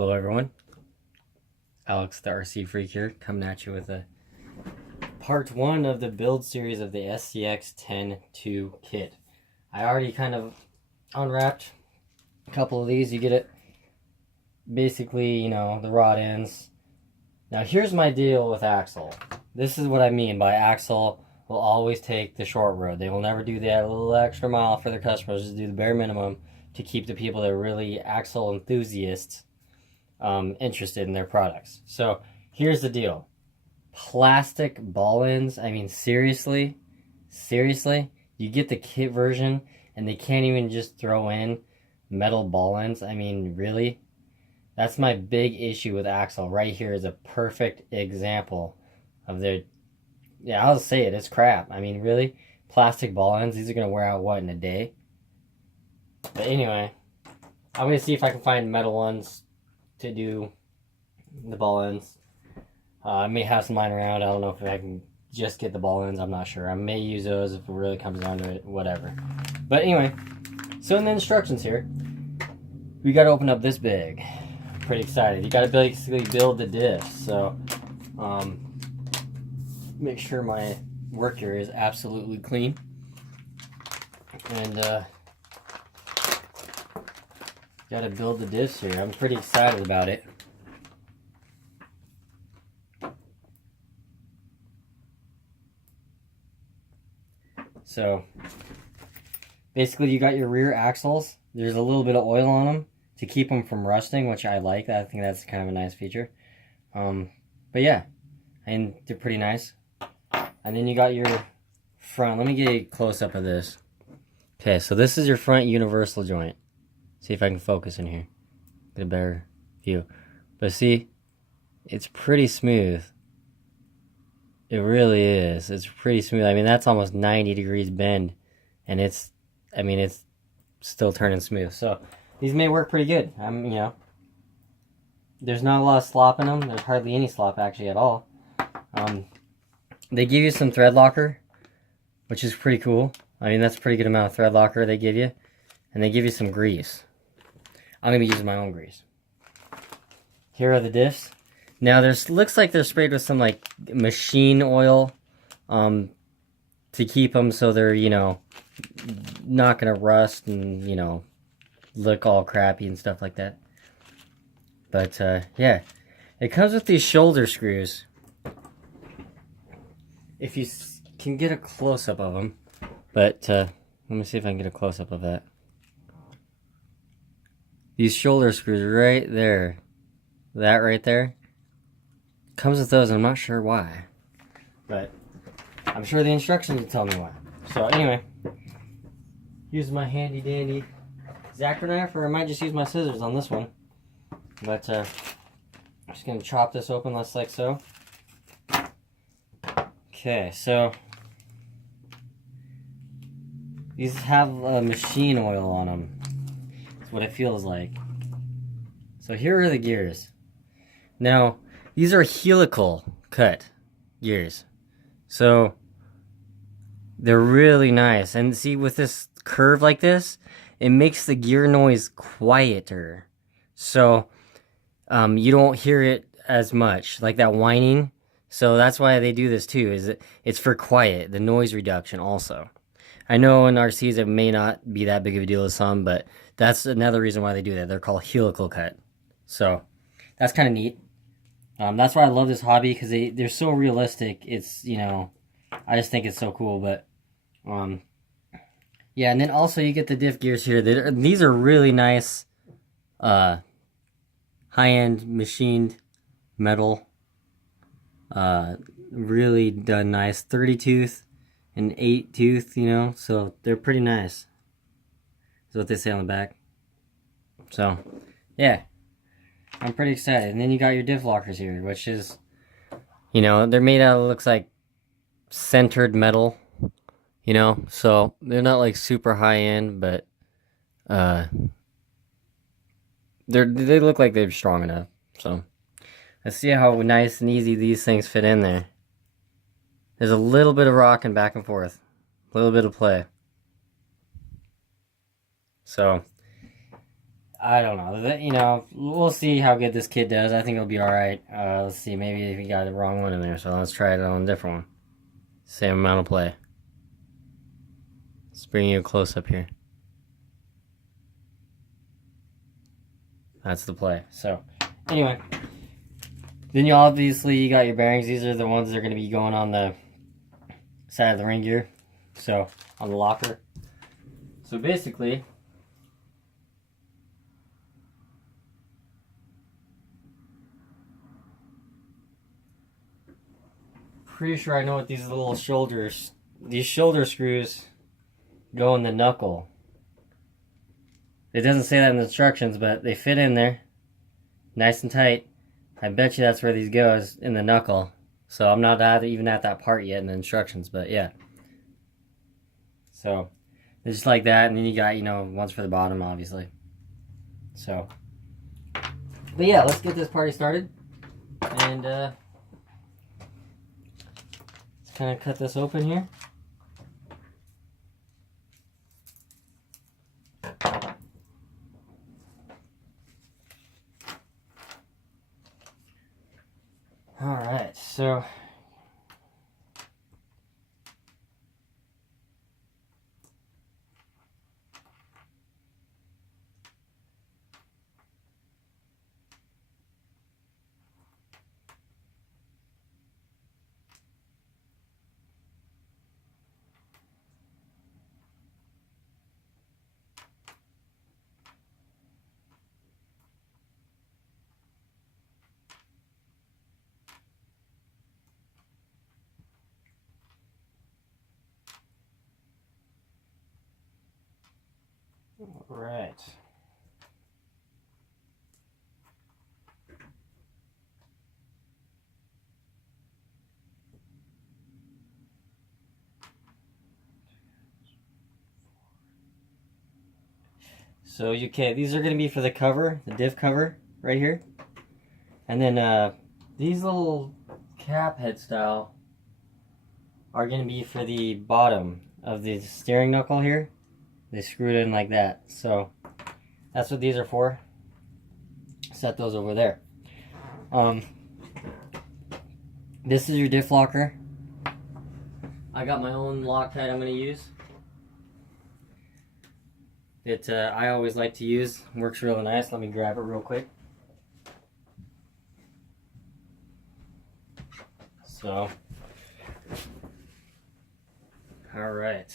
Hello everyone, Alex the RC Freak here, coming at you with a part 1 of the build series of the Scx10 kit. I already kind of unwrapped a couple of these. You get it, basically, the rod ends. Now here's my deal with Axle. This is what I mean by Axle will always take the short road. They will never do that little extra mile for their customers, just do the bare minimum to keep the people that are really Axle enthusiasts interested in their products. So here's the deal. Plastic ball ends, I mean seriously, you get the kit version and they can't even just throw in metal ball ends. I mean, really? That's my big issue with Axle. Right here is a perfect example of their, I'll say it, it's crap. I mean, really? Plastic ball ends, these are going to wear out, what, in a day? But anyway, I'm going to see if I can find metal ones to do the ball ends. I may have some lying around. I don't know if I can just get the ball ends. I'm not sure. I may use those if it really comes down to it, whatever. But anyway, so in the instructions here, we got to open up this big. I'm pretty excited. You got to basically build the diff. So make sure my work here is absolutely clean. And got to build the diffs here. I'm pretty excited about it. So basically you got your rear axles. There's a little bit of oil on them to keep them from rusting, which I like. I think that's kind of a nice feature. But yeah, and they're pretty nice. And then you got your front. Let me get a close-up of this. Okay, so this is your front universal joint. See if I can focus in here. Get a better view. But see, it's pretty smooth. It really is. It's pretty smooth. I mean, that's almost 90 degrees bend. And it's still turning smooth. So, these may work pretty good. There's not a lot of slop in them. There's hardly any slop, actually, at all. They give you some thread locker, which is pretty cool. I mean, that's a pretty good amount of thread locker they give you. And they give you some grease. I'm going to be using my own grease. Here are the diffs. Now, looks like they're sprayed with some, like, machine oil to keep them so they're, not going to rust and, look all crappy and stuff like that. But, yeah. It comes with these shoulder screws. If you can get a close-up of them. But, let me see if I can get a close-up of that. These shoulder screws right there. That right there. Comes with those, and I'm not sure why. But I'm sure the instructions will tell me why. So anyway, use my handy dandy X-Acto knife, or I might just use my scissors on this one. But I'm just gonna chop this open just like so. Okay, so these have machine oil on them. That's what it feels like. So here are the gears. Now, these are helical cut gears. So they're really nice. And see, with this curve like this, it makes the gear noise quieter. So you don't hear it as much, like that whining. So that's why they do this too, is it's for quiet, the noise reduction also. I know in RCs it may not be that big of a deal to some, but that's another reason why they do that. They're called helical cut. So that's kind of neat. That's why I love this hobby, because they're so realistic. It's, I just think it's so cool. But, yeah, and then also you get the diff gears here. These are really nice, high-end machined metal. Really done nice. 30 tooth and 8 tooth, so they're pretty nice. That's what they say on the back. So, yeah. I'm pretty excited. And then you got your diff lockers here, which is, they're made out of, looks like centered metal, so they're not like super high end, but they look like they're strong enough. So let's see how nice and easy these things fit in there. There's a little bit of rocking back and forth, a little bit of play. So I don't know. You know, we'll see how good this kid does. I think it'll be alright. Let's see, maybe if he got the wrong one in there, so let's try it on a different one. Same amount of play. Let's bring you a close-up here. That's the play. So, anyway. Then you obviously got your bearings. These are the ones that are going to be going on the side of the ring gear. So, on the locker. So basically, pretty sure I know what these shoulder screws go in the knuckle. It doesn't say that in the instructions, but they fit in there nice and tight. I bet you that's where these goes, in the knuckle. So I'm not even at that part yet in the instructions, but yeah. So it's just like that, and then you got, you know, ones for the bottom, obviously. So, but yeah, let's get this party started. And let's kind of cut this open here. Alright, so right. So, okay, these are going to be for the cover, the diff cover, right here. And then these little cap head style are going to be for the bottom of the steering knuckle here. They screwed in like that. So, that's what these are for. Set those over there. This is your diff locker. I got my own Loctite I'm going to use. I always like to use. Works really nice. Let me grab it real quick. So, alright.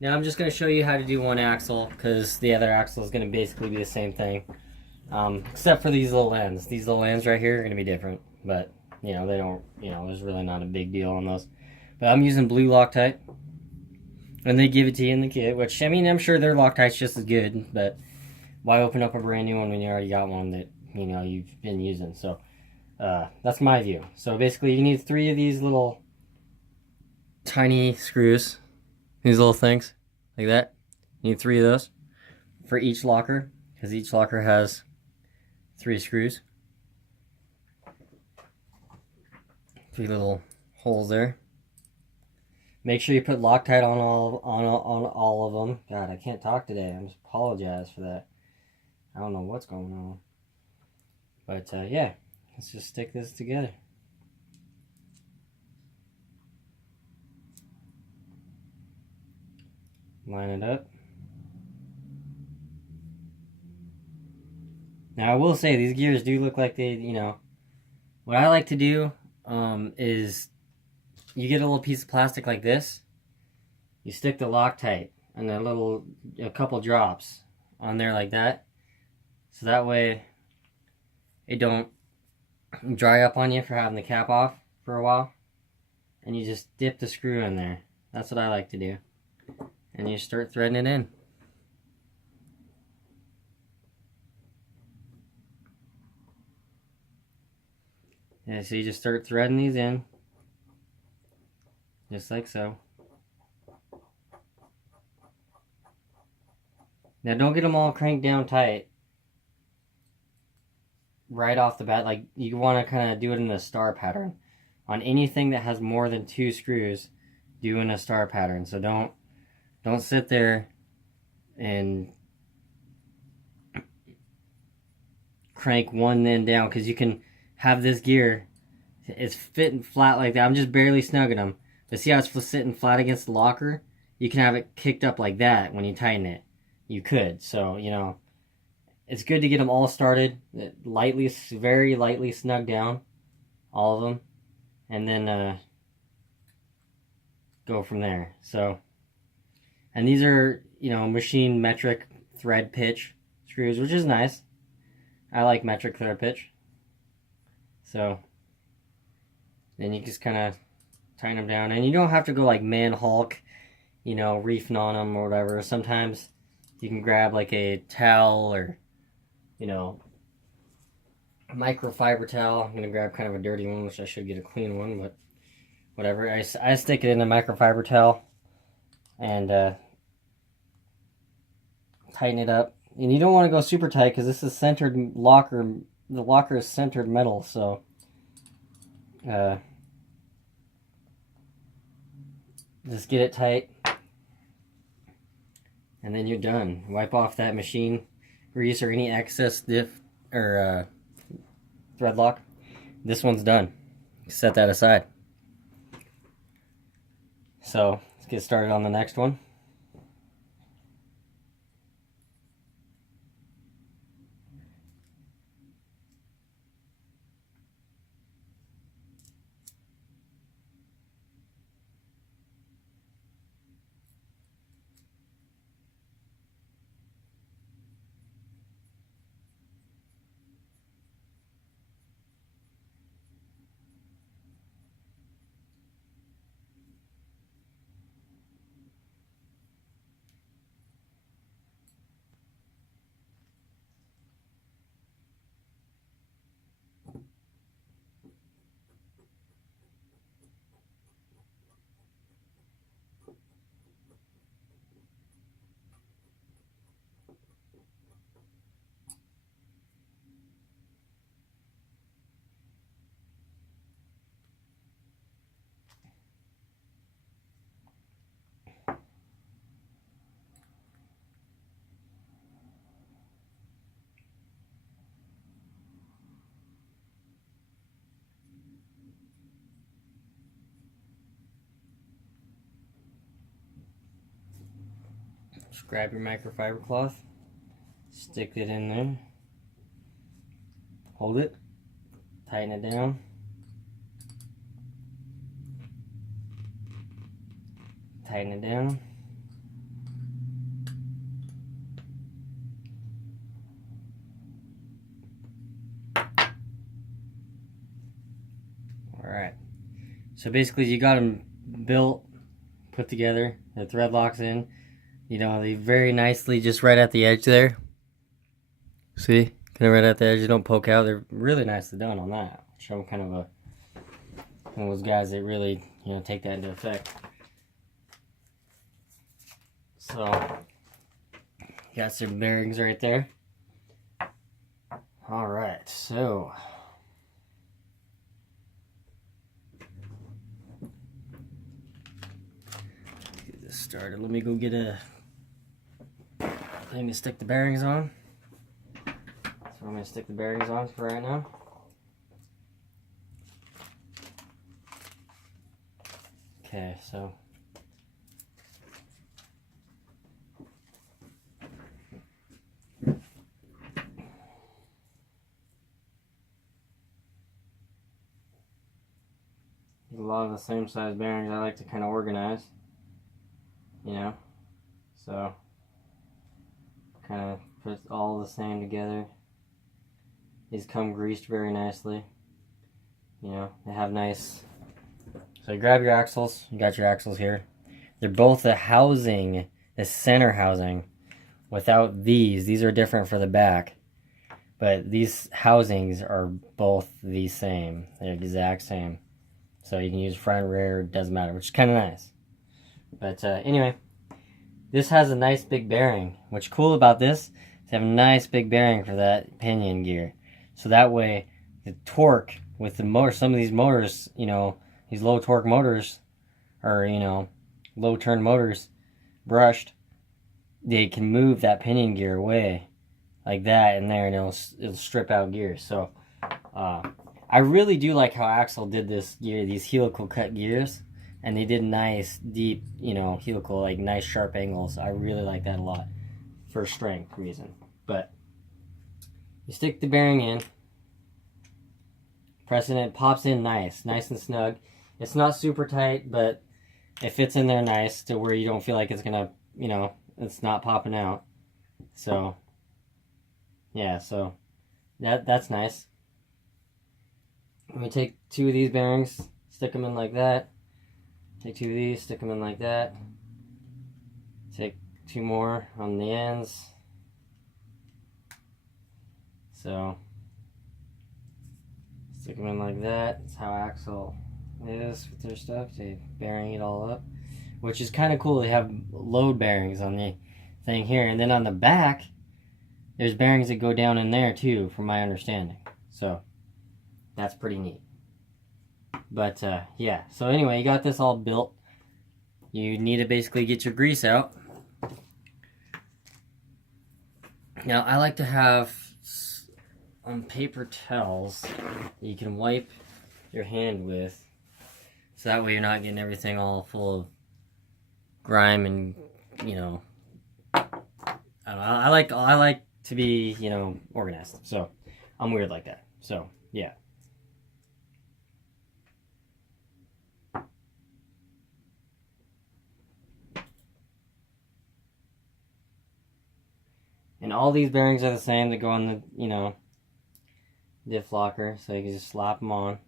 Now I'm just going to show you how to do one axle, because the other axle is going to basically be the same thing. Except for these little ends. These little ends right here are going to be different. But, you know, they don't, you know, there's really not a big deal on those. But I'm using blue Loctite. And they give it to you in the kit, which, I mean, I'm sure their Loctite's just as good, but why open up a brand new one when you already got one that, you know, you've been using? So, that's my view. So, basically, you need 3 of these little tiny screws. These little things, like that. You need 3 of those for each locker, because each locker has 3 screws. 3 little holes there. Make sure you put Loctite on all of them. God, I can't talk today. I just apologize for that. I don't know what's going on. But yeah, let's just stick this together. Line it up. Now I will say these gears do look like they, you know, what I like to do is you get a little piece of plastic like this, you stick the Loctite and a couple drops on there like that, so that way it don't dry up on you for having the cap off for a while, and you just dip the screw in there. That's what I like to do, and you start threading it in. Yeah, so you just start threading these in. Just like so. Now don't get them all cranked down tight right off the bat. Like, you want to kind of do it in a star pattern. On anything that has more than 2 screws, do in a star pattern. So don't sit there and crank one end down, because you can have this gear, it's fitting flat like that. I'm just barely snugging them. But see how it's sitting flat against the locker? You can have it kicked up like that when you tighten it. You could. So, you know, it's good to get them all started. Lightly, very lightly snug down. All of them. And then go from there. So, and these are, you know, machine metric thread pitch screws, which is nice. I like metric thread pitch. So, then you just kind of tighten them down. And you don't have to go like man Hulk, you know, reefing on them or whatever. Sometimes you can grab like a towel or, you know, a microfiber towel. I'm going to grab kind of a dirty one, which I should get a clean one, but whatever. I stick it in a microfiber towel and tighten it up. And you don't want to go super tight because this is centered locker. The locker is centered metal, so just get it tight, and then you're done. Wipe off that machine grease or any excess diff or thread lock. This one's done. Set that aside. So let's get started on the next one. Just grab your microfiber cloth, stick it in there, hold it, tighten it down, tighten it down, alright. So basically you got them built, put together, the thread locks in. You know, they very nicely just right at the edge there. See? Kind of right at the edge. They don't poke out. They're really nicely done on that. Show them kind of one of those guys that really, you know, take that into effect. So, got some bearings right there. Alright, so get this started. Let me go get a thing to stick the bearings on. So I'm going to stick the bearings on for right now. Okay, so a lot of the same size bearings I like to kind of organize, you know, so kind of put all the same together. These come greased very nicely, you know, they have nice, so you grab your axles, you got your axles here. They're both the housing, the center housing. Without these are different for the back, but these housings are both the same, they're the exact same. So you can use front, rear, it doesn't matter, which is kind of nice. But anyway, this has a nice big bearing. What's cool about this is they have a nice big bearing for that pinion gear. So that way, the torque with the motor, some of these motors, you know, these low torque motors, or, you know, low turn motors, brushed, they can move that pinion gear away, like that in there, and it'll strip out gears. So I really do like how Axle did this gear, these helical cut gears, and they did nice deep, you know, helical, like nice sharp angles. I really like that a lot for strength reason. But you stick the bearing in, press it pops in nice and snug. It's not super tight, but it fits in there nice to where you don't feel like it's gonna, you know, it's not popping out. So yeah, so that's nice. Let me take 2 of these bearings, stick them in like that. Take 2 of these, stick them in like that. Take 2 more on the ends. So stick them in like that. That's how Axle is with their stuff. They bearing it all up, which is kind of cool. They have load bearings on the thing here, and then on the back there's bearings that go down in there too, from my understanding. So that's pretty neat. But yeah, so anyway, you got this all built. You need to basically get your grease out. Now I like to have on paper towels you can wipe your hand with, so that way you're not getting everything all full of grime and, you know, I don't know, I like to be, you know, organized. So I'm weird like that. So yeah. And all these bearings are the same. They go on the, you know, diff locker, so you can just slap them on.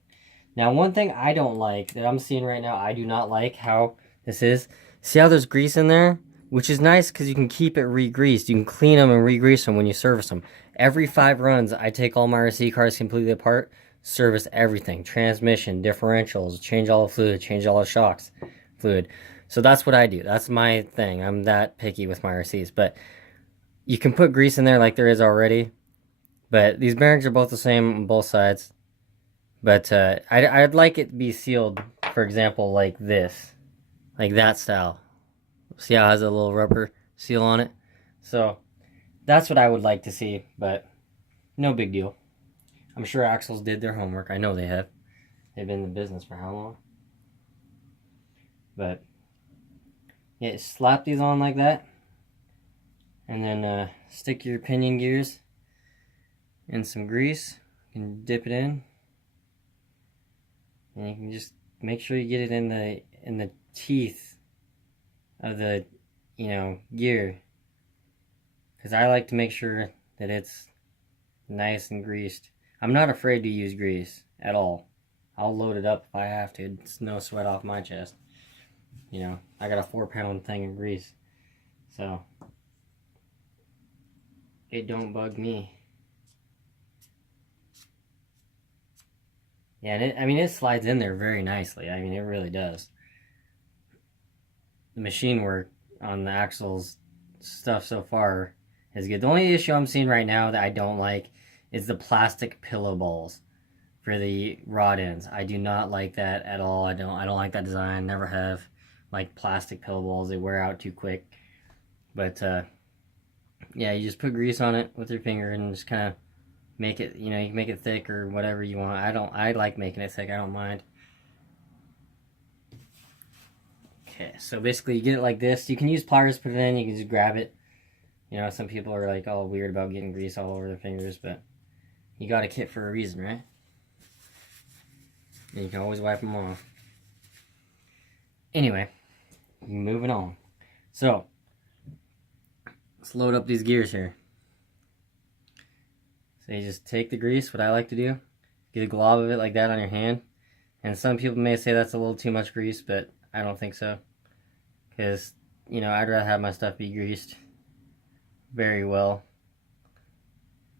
Now, one thing I don't like that I'm seeing right now, I do not like how this is. See how there's grease in there? Which is nice because you can keep it re-greased. You can clean them and re-grease them when you service them. Every 5 runs, I take all my RC cars completely apart, service everything. Transmission, differentials, change all the fluid, change all the shocks fluid. So that's what I do. That's my thing. I'm that picky with my RCs. But you can put grease in there like there is already. But these bearings are both the same on both sides. But I'd like it to be sealed, for example, like this. Like that style. See how it has a little rubber seal on it? So that's what I would like to see, but no big deal. I'm sure Axles did their homework. I know they have. They've been in the business for how long? But yeah, slap these on like that. And then stick your pinion gears in some grease. You can dip it in. And you can just make sure you get it in the teeth of the, you know, gear. Because I like to make sure that it's nice and greased. I'm not afraid to use grease at all. I'll load it up if I have to. It's no sweat off my chest. You know, I got a 4-pound thing of grease. So it don't bug me. Yeah, and I mean, it slides in there very nicely. I mean, it really does. The machine work on the Axle's stuff so far is good. The only issue I'm seeing right now that I don't like is the plastic pillow balls for the rod ends. I do not like that at all. I don't like that design. Never have. Like plastic pillow balls, they wear out too quick. But yeah, you just put grease on it with your finger and just kind of make it, you know, you can make it thick or whatever you want. I like making it thick. I don't mind. Okay, so basically you get it like this. You can use pliers to put it in. You can just grab it. You know, some people are like all weird about getting grease all over their fingers, but you got a kit for a reason, right? And you can always wipe them off. Anyway, moving on. So, let's load up these gears here. So you just take the grease, what I like to do, get a glob of it like that on your hand. And some people may say that's a little too much grease, but I don't think so. Because, you know, I'd rather have my stuff be greased very well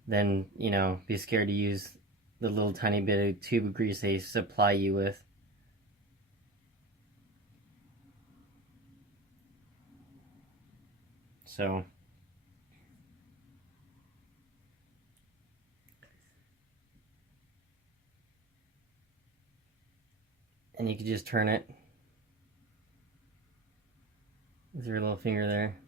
than, you know, be scared to use the little tiny bit of tube of grease they supply you with. So and you can just turn it with your little finger there.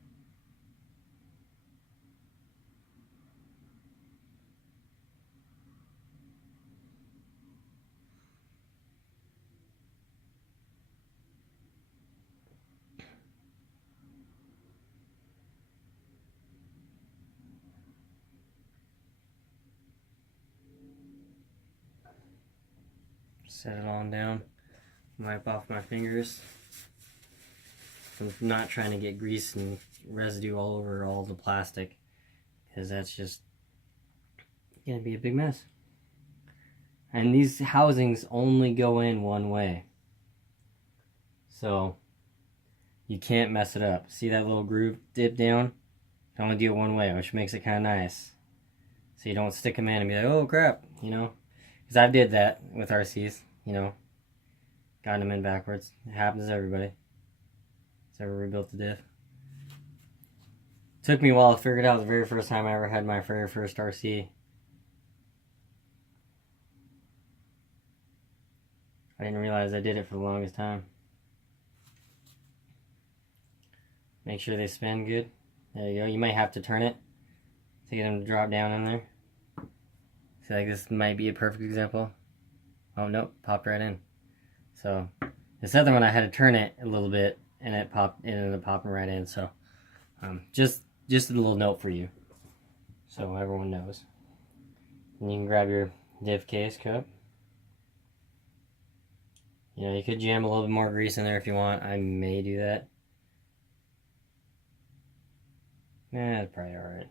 Set it on down. Wipe off my fingers. I'm not trying to get grease and residue all over all the plastic, because that's just gonna be a big mess. And these housings only go in one way, so you can't mess it up. See that little groove dip down? You only do it one way, which makes it kind of nice. So you don't stick them in and be like, oh crap, you know? Because I did that with RCs, you know. Got them in backwards. It happens to everybody. It's ever rebuilt the diff. Took me a while to figure it out the very first time I ever had my very first RC. I didn't realize I did it for the longest time. Make sure they spin good. There you go. You might have to turn it to get them to drop down in there. See, like this might be a perfect example. Oh, nope. Popped right in. So, this other one I had to turn it a little bit and it ended up popping right in. So, just a little note for you, so everyone knows. And you can grab your diff case cup. You know, you could jam a little bit more grease in there if you want. I may do that. That's probably alright.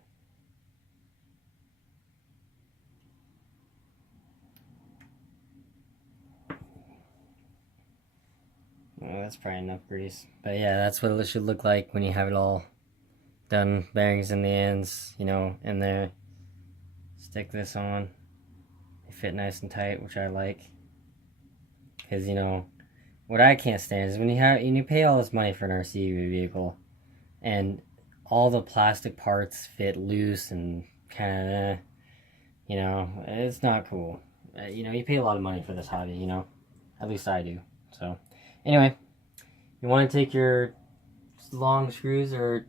Well, that's probably enough grease. But yeah, that's what it should look like when you have it all done. Bearings in the ends, you know, in there. Stick this on. They fit nice and tight, which I like. Because, you know, what I can't stand is when you pay all this money for an RC vehicle and all the plastic parts fit loose and kind of, you know, it's not cool. You know, you pay a lot of money for this hobby, you know. At least I do. So, anyway, you want to take your long screws, or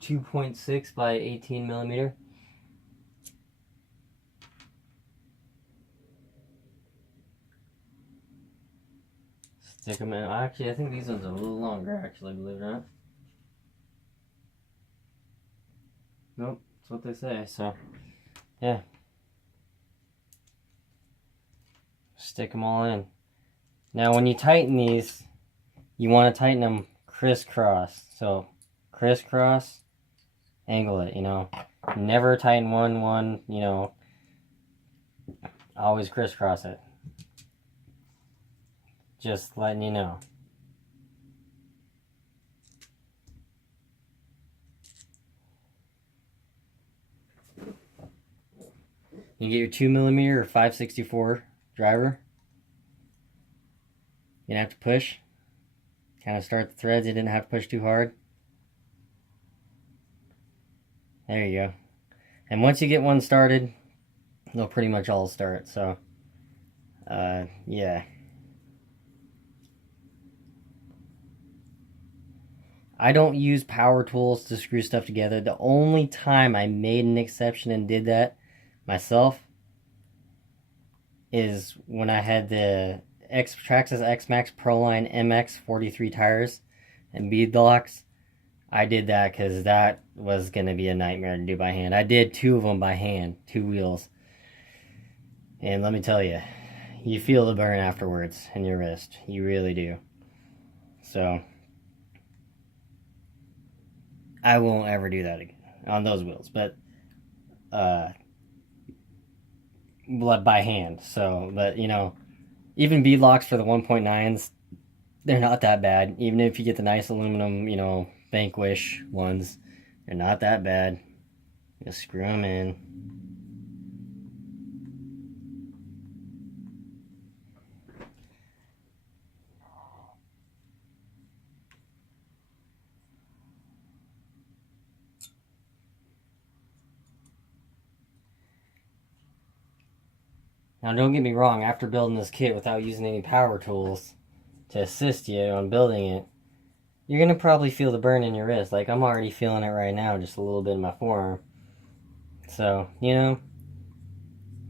2.6 by 18 millimeter. Stick them in. Actually, I think these ones are a little longer, actually, believe it or not. Nope, that's what they say, so, yeah. Stick them all in. Now, when you tighten these, you want to tighten them crisscross. So, crisscross, angle it, you know. Never tighten one, you know. Always crisscross it. Just letting you know. You get your 2mm or 5/64 driver. You're gonna have to push. Kind of start the threads. You didn't have to push too hard. There you go. And once you get one started, they'll pretty much all start. So, yeah. I don't use power tools to screw stuff together. The only time I made an exception and did that myself is when I had the Traxxas X-Max Proline MX 43 tires and bead locks. I did that because that was going to be a nightmare to do by hand. I did 2 of them by hand, 2 wheels. And let me tell you, you feel the burn afterwards in your wrist. You really do. So, I won't ever do that again on those wheels. But, by hand. So, but, you know, even bead locks for the 1.9s, they're not that bad. Even if you get the nice aluminum, you know, Vanquish ones, they're not that bad. Just screw them in. Now, don't get me wrong, after building this kit without using any power tools to assist you on building it, you're going to probably feel the burn in your wrist. Like, I'm already feeling it right now, just a little bit in my forearm. So, you know,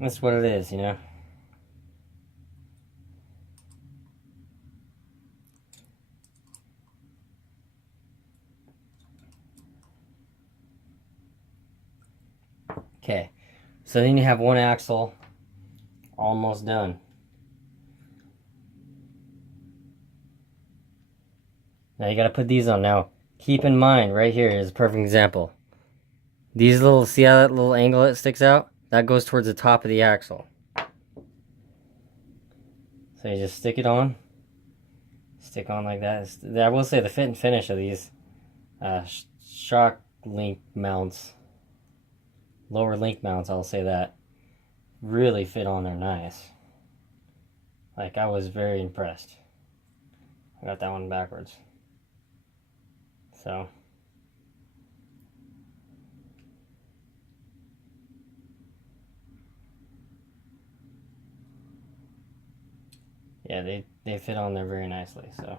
that's what it is, you know. Okay, so then you have one axle almost done. Now you gotta put these on. Now, keep in mind, right here is a perfect example. These little, see how that little angle that sticks out? That goes towards the top of the axle. So you just stick it on. Stick on like that. I will say the fit and finish of these shock link mounts, lower link mounts, I'll say that, really fit on there nice. Like, I was very impressed. I got that one backwards. So, yeah, they fit on there very nicely. So